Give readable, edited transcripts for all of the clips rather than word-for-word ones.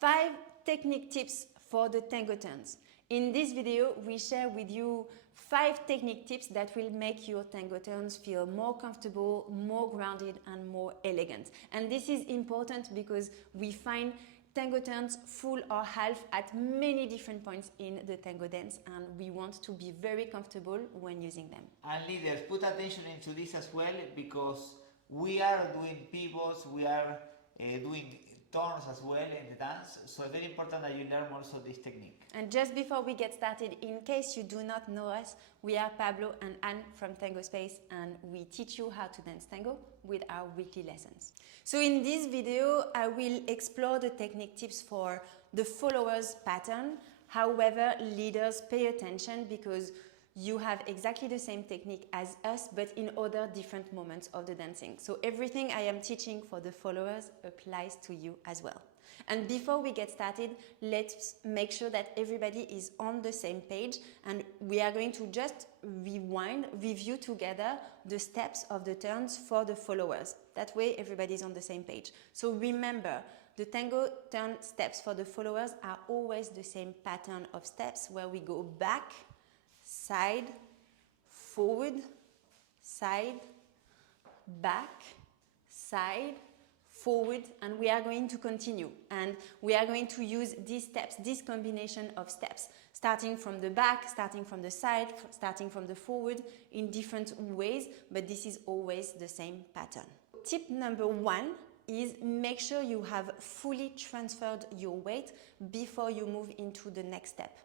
5 technique tips for the tango turns. In this video, we share with you 5 technique tips that will make your tango turns feel more comfortable, more grounded, and more elegant. And this is important because we find tango turns full or half at many different points in the tango dance, and we want to be very comfortable when using them. And leaders, put attention into this as well, because we are doing pivots, we are doing turns as well in the dance, so it's very important that you learn also this technique. And just before we get started, in case you do not know us, we are Pablo and Anne from Tango Space, and we teach you how to dance tango with our weekly lessons. So in this video, I will explore the technique tips for the followers pattern. However, leaders, pay attention because you have exactly the same technique as us, but in other different moments of the dancing. So everything I am teaching for the followers applies to you as well. And before we get started, let's make sure that everybody is on the same page, and we are going to just review together the steps of the turns for the followers. That way everybody is on the same page. So remember, the tango turn steps for the followers are always the same pattern of steps where we go back, side, forward, side, back, side, forward, and we are going to continue. And we are going to use these steps, this combination of steps, starting from the back, starting from the side, starting from the forward in different ways, but this is always the same pattern. Tip number 1 is make sure you have fully transferred your weight before you move into the next step.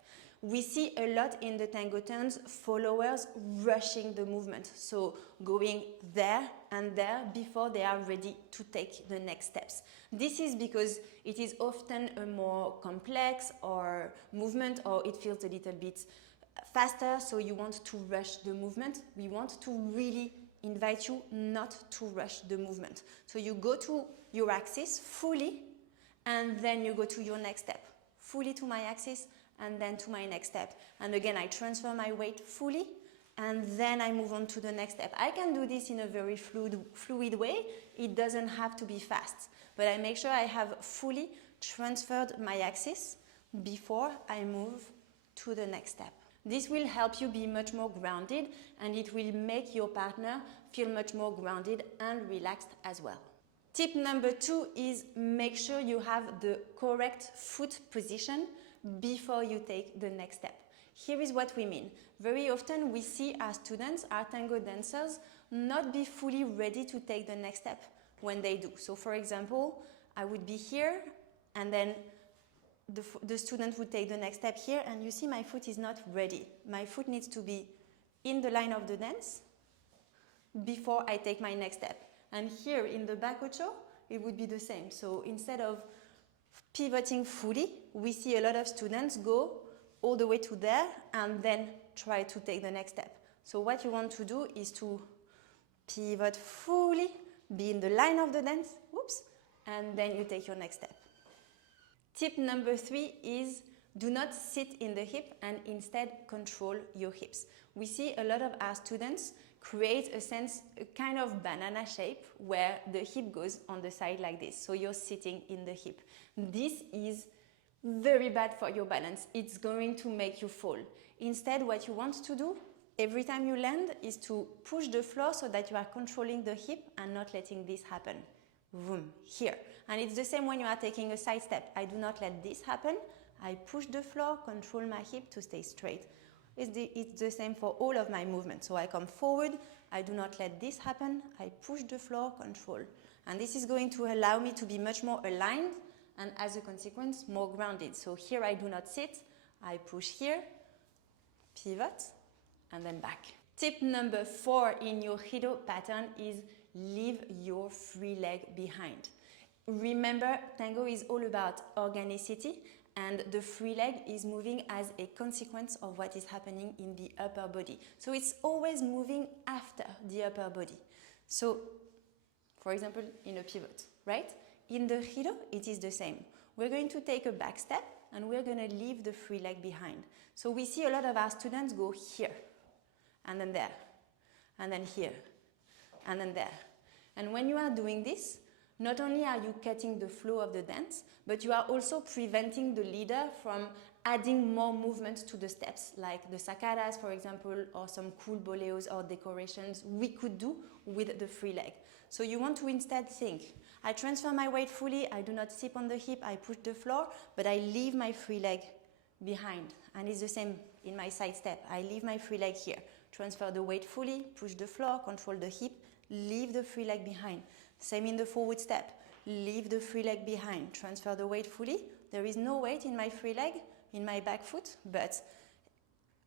We see a lot in the tango turns followers rushing the movement, so going there and there before they are ready to take the next steps. This is because it is often a more complex or movement, or it feels a little bit faster, so you want to rush the movement. We want to really invite you not to rush the movement. So you go to your axis fully, and then you go to your next step. Fully to my axis, and then to my next step. And again, I transfer my weight fully, and then I move on to the next step. I can do this in a very fluid way. It doesn't have to be fast, but I make sure I have fully transferred my axis before I move to the next step. This will help you be much more grounded, and it will make your partner feel much more grounded and relaxed as well. Tip number 2 is make sure you have the correct foot position before you take the next step. Here is what we mean. Very often we see our students, our tango dancers, not be fully ready to take the next step when they do. So for example, I would be here, and then the student would take the next step here, and you see my foot is not ready. My foot needs to be in the line of the dance before I take my next step. And here in the back ocho, it would be the same. So instead of pivoting fully, we see a lot of students go all the way to there and then try to take the next step. So what you want to do is to pivot fully, be in the line of the dance, whoops, and then you take your next step. Tip number 3 is do not sit in the hip and instead control your hips. We see a lot of our students create a kind of banana shape where the hip goes on the side like this. So you're sitting in the hip. This is very bad for your balance. It's going to make you fall. Instead, what you want to do every time you land is to push the floor so that you are controlling the hip and not letting this happen. Boom, here. And it's the same when you are taking a side step. I do not let this happen. I push the floor, control my hip to stay straight. It's the same for all of my movements. So I come forward, I do not let this happen, I push the floor, control. And this is going to allow me to be much more aligned and as a consequence, more grounded. So here I do not sit, I push here, pivot, and then back. Tip number 4 in your giro pattern is leave your free leg behind. Remember, tango is all about organicity, and the free leg is moving as a consequence of what is happening in the upper body. So it's always moving after the upper body. So, for example, in a pivot, right? In the giro, it is the same. We're going to take a back step, and we're going to leave the free leg behind. So we see a lot of our students go here, and then there, and then here, and then there. And when you are doing this, Not only are you cutting the flow of the dance, but you are also preventing the leader from adding more movement to the steps, like the sacadas, for example, or some cool boleos or decorations we could do with the free leg. So you want to instead think, I transfer my weight fully, I do not sip on the hip, I push the floor, but I leave my free leg behind. And it's the same in my side step. I leave my free leg here. Transfer the weight fully, push the floor, control the hip, leave the free leg behind. Same in the forward step. Leave the free leg behind. Transfer the weight fully. There is no weight in my free leg, in my back foot, but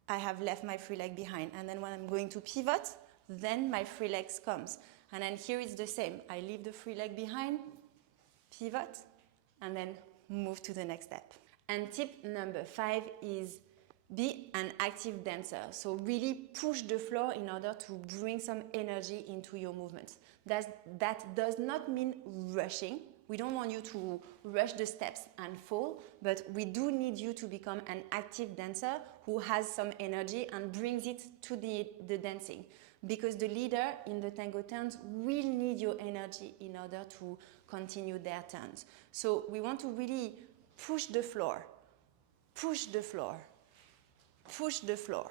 I have left my free leg behind. And then when I'm going to pivot, then my free leg comes. And then here it's the same. I leave the free leg behind, pivot, and then move to the next step. And tip number 5 is be an active dancer. So really push the floor in order to bring some energy into your movements. That does not mean rushing. We don't want you to rush the steps and fall, but we do need you to become an active dancer who has some energy and brings it to the dancing. Because the leader in the tango turns will need your energy in order to continue their turns. So we want to really push the floor, push the floor, push the floor,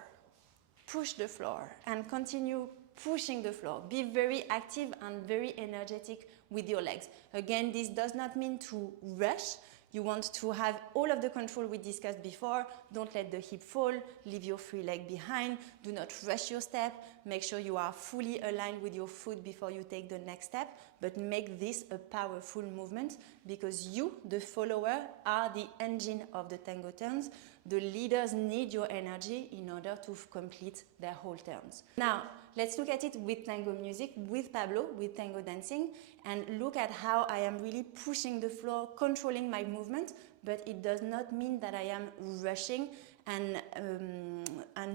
push the floor, and continue pushing the floor. Be very active and very energetic with your legs. Again, this does not mean to rush. You want to have all of the control we discussed before. Don't let the hip fall. Leave your free leg behind. Do not rush your step. Make sure you are fully aligned with your foot before you take the next step. But make this a powerful movement because you, the follower, are the engine of the tango turns. The leaders need your energy in order to complete their whole turns. Now, let's look at it with tango music, with Pablo, with tango dancing, and look at how I am really pushing the floor, controlling my movement, but it does not mean that I am rushing and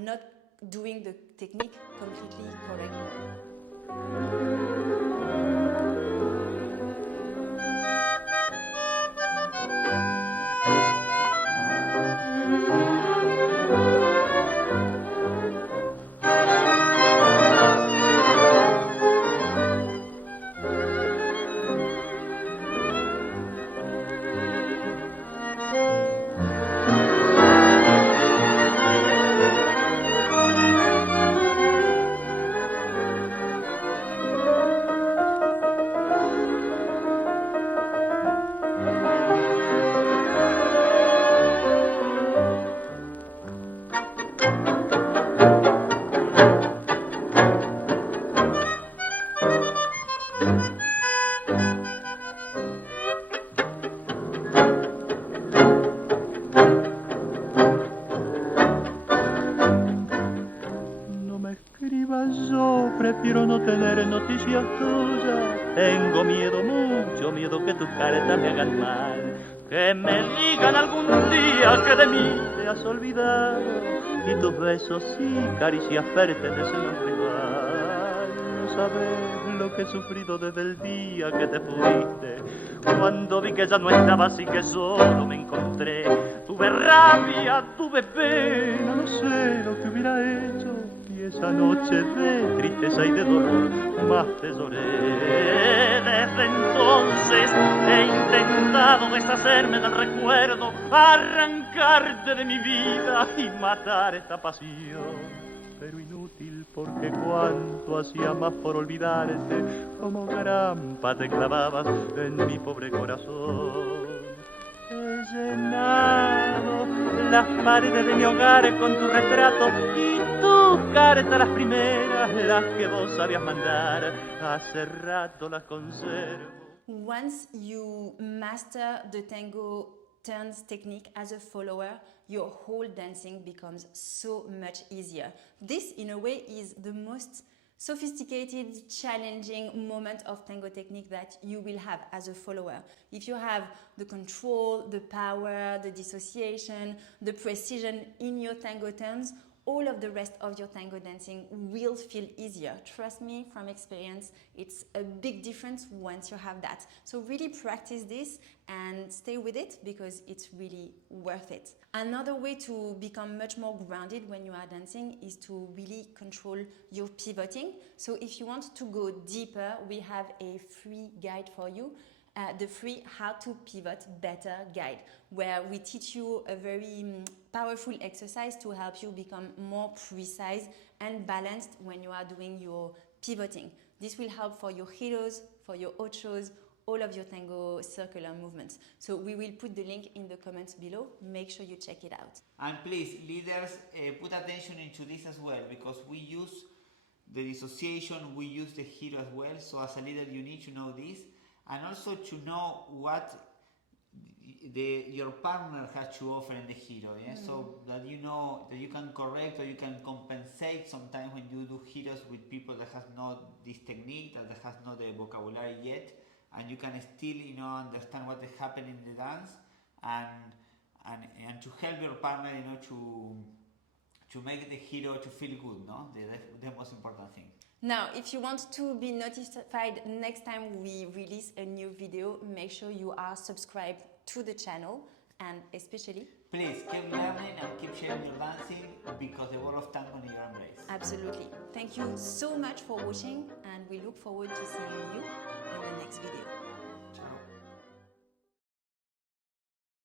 not doing the technique completely correctly. Prefiero no tener noticias tuyas. Tengo miedo, mucho miedo que tus cartas me hagan mal. Que me digan algún día que de mí te has olvidado y tus besos y caricias pertenecen a un rival. No sabes lo que he sufrido desde el día que te fuiste. Cuando vi que ya no estabas y que solo me encontré, tuve rabia, tuve pena, no sé lo que hubiera hecho. Y esa noche de tristeza y de dolor más te lloré. Desde entonces he intentado deshacerme del recuerdo, arrancarte de mi vida y matar esta pasión. Pero inútil porque cuanto hacía más por olvidarte, como grampa te clavabas en mi pobre corazón. He llenado las paredes de mi hogar con tu retrato y tus cartas las primeras, las que vos sabías mandar, hace rato las conservo. Once you master the tango turns technique as a follower, your whole dancing becomes so much easier. This, in a way, is the most sophisticated, challenging moment of tango technique that you will have as a follower. If you have the control, the power, the dissociation, the precision in your tango turns, all of the rest of your tango dancing will feel easier. Trust me, from experience, it's a big difference once you have that. So really practice this and stay with it because it's really worth it. Another way to become much more grounded when you are dancing is to really control your pivoting. So if you want to go deeper, we have a free guide for you. the free How to Pivot Better guide, where we teach you a very powerful exercise to help you become more precise and balanced when you are doing your pivoting. This will help for your giros, for your ochos, all of your tango circular movements. So we will put the link in the comments below. Make sure you check it out. And please, leaders, put attention into this as well, because we use the dissociation, we use the giro as well. So as a leader, you need to know this, and also to know what your partner has to offer in the giro. Yeah? So that you know that you can correct or you can compensate sometimes when you do giros with people that has not this technique, that has not the vocabulary yet, and you can still understand what is happening in the dance, and to help your partner to make the giro to feel good, no? The most important thing. Now, if you want to be notified next time we release a new video, make sure you are subscribed to the channel, and especially, please keep learning and keep sharing your dancing, because the world of tango needs your embrace. Absolutely. Thank you so much for watching, and we look forward to seeing you in the next video.